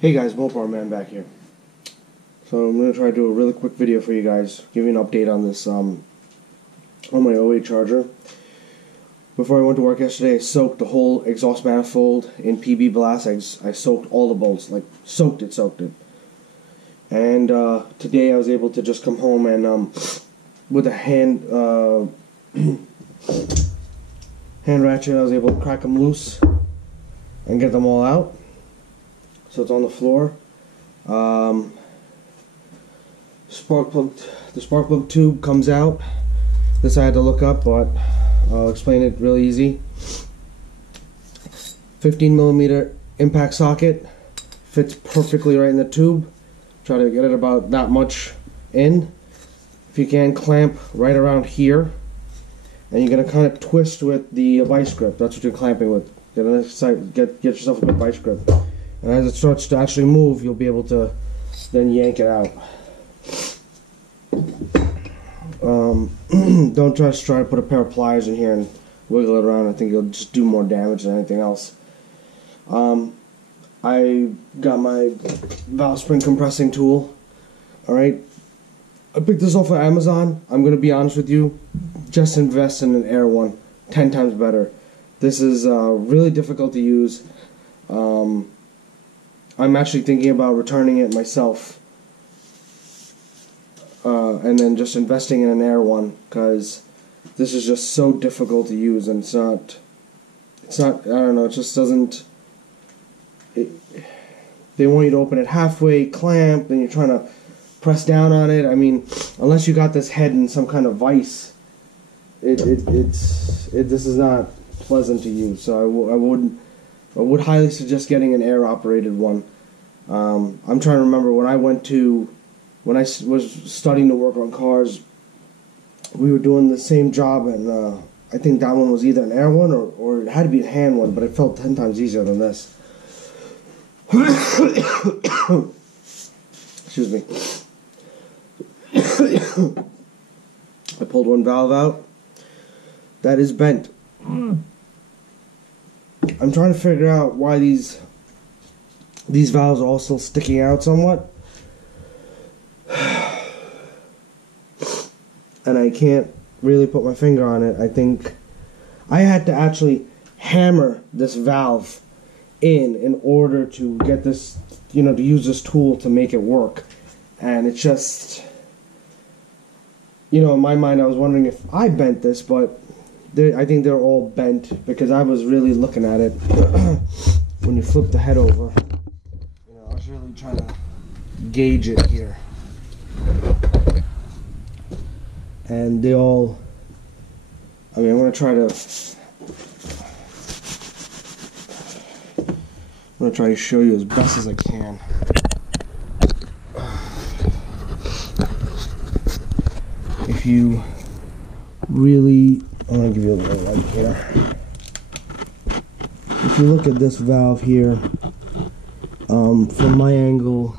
Hey guys, Mopar Man back here. So I'm going to try to do a really quick video for you guys, give you an update on this, on my O8 charger. Before I went to work yesterday, I soaked the whole exhaust manifold in PB Blast. I soaked all the bolts, like soaked it. And today I was able to just come home and with a hand ratchet, I was able to crack them loose and get them all out. So it's on the floor. The spark plug tube comes out. This I had to look up, but I'll explain it really easy. 15mm impact socket fits perfectly right in the tube. Try to get it about that much in. If you can, clamp right around here, and you're gonna kind of twist with the vice grip. That's what you're clamping with. Get yourself a good vice grip. And as it starts to actually move, you'll be able to then yank it out. Don't try to put a pair of pliers in here and wiggle it around. I think you'll just do more damage than anything else. I got my valve spring compressing tool. Alright, I picked this off of Amazon. I'm going to be honest with you, just invest in an Air one. 10 times better. This is really difficult to use. I'm actually thinking about returning it myself, and then just investing in an Air one, because this is just so difficult to use, and it's not, I don't know, it just doesn't, they want you to open it halfway, clamp, then you're trying to press down on it. I mean, unless you got this head in some kind of vise, this is not pleasant to use. So I would highly suggest getting an Air operated one. I'm trying to remember when I was studying to work on cars, we were doing the same job, and I think that one was either an Air one or it had to be a hand one, but it felt 10 times easier than this. Excuse me. I pulled one valve out that is bent. I'm trying to figure out why these valves are all still sticking out somewhat, and I can't really put my finger on it. I think I had to actually hammer this valve in order to get this, to use this tool to make it work. And it's just, in my mind I was wondering if I bent this, but I think they're all bent because I was really looking at it when you flip the head over. I was really trying to gauge it here, and they all, I'm going to try to show you as best as I can. If you really, I'm going to give you a little light here. If you look at this valve here, from my angle,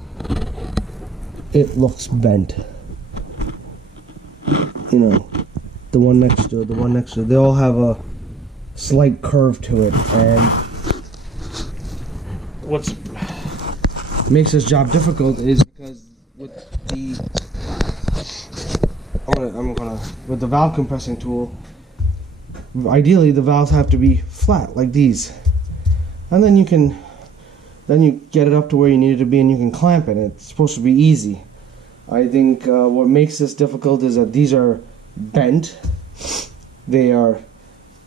it looks bent. The one next to it, they all have a slight curve to it, and what makes this job difficult is because with the valve compressing tool, ideally the valves have to be flat like these, and then you get it up to where you need it to be, and you can clamp it. It's supposed to be easy. I think what makes this difficult is that these are bent. They're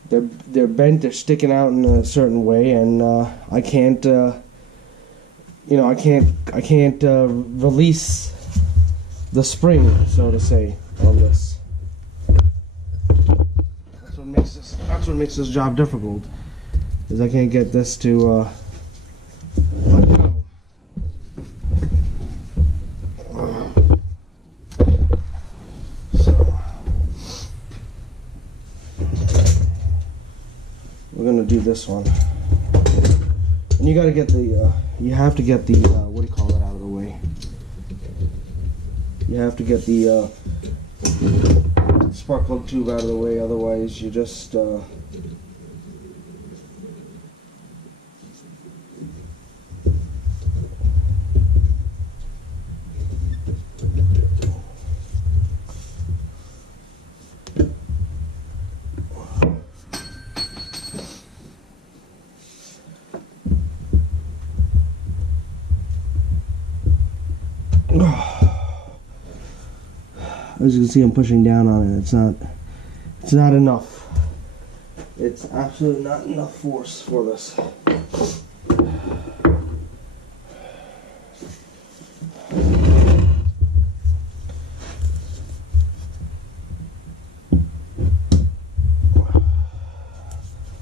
bent. They're sticking out in a certain way, and I can't release the spring, so to say, on this. That's what makes this job difficult, is I can't get this to let go. So we're gonna do this one, and you have to get the what do you call it, out of the way. You have to get the spark plug tube out of the way, otherwise you just As you can see, I'm pushing down on it. It's not enough. It's absolutely not enough force for this.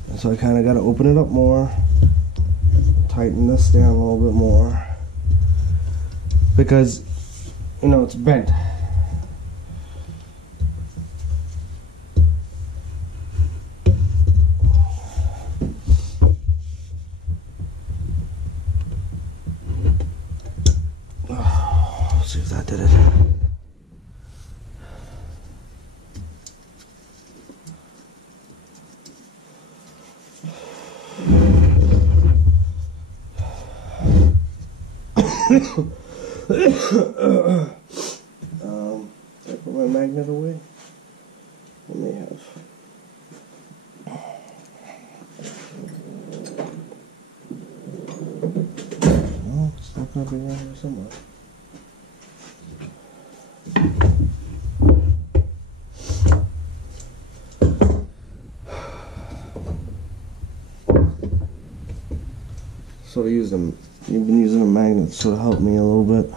And so I kind of got to open it up more, tighten this down a little bit more, because, you know, it's bent. See if that did it. Did I put my magnet away? I may have. No, it's not going to be around here somewhere. Sort of you've been using a magnet to sort of help me a little bit.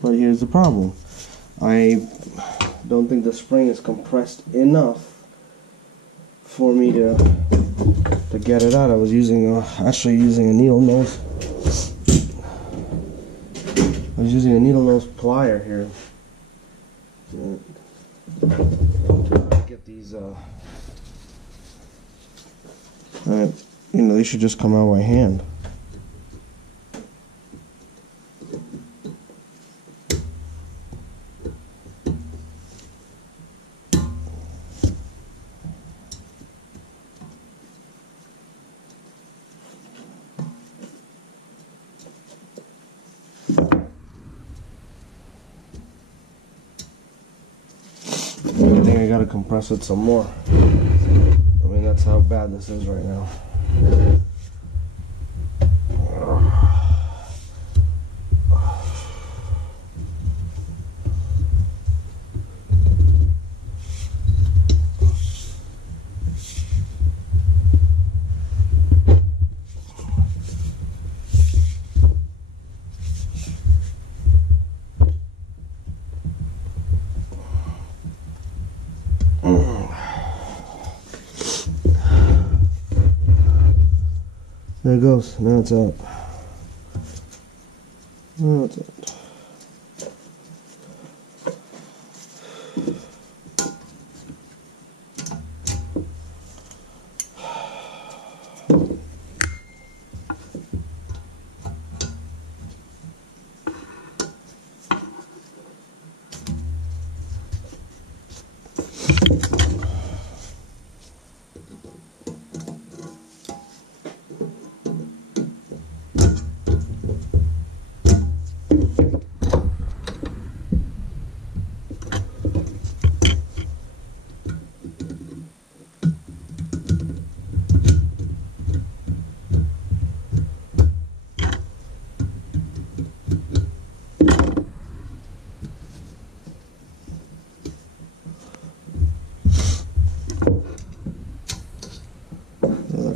But here's the problem. I don't think the spring is compressed enough for me to get it out. I was actually using a needle nose. I was using a needle nose plier here. Get these you know, they should just come out by hand. I think I gotta compress it some more. I mean, that's how bad this is right now. There it goes. Now it's out. Now it's out.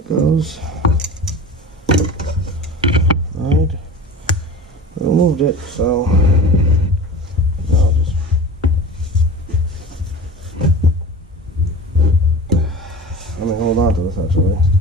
Goes. Alright. I removed it, so now I'll just let me hold on to this actually.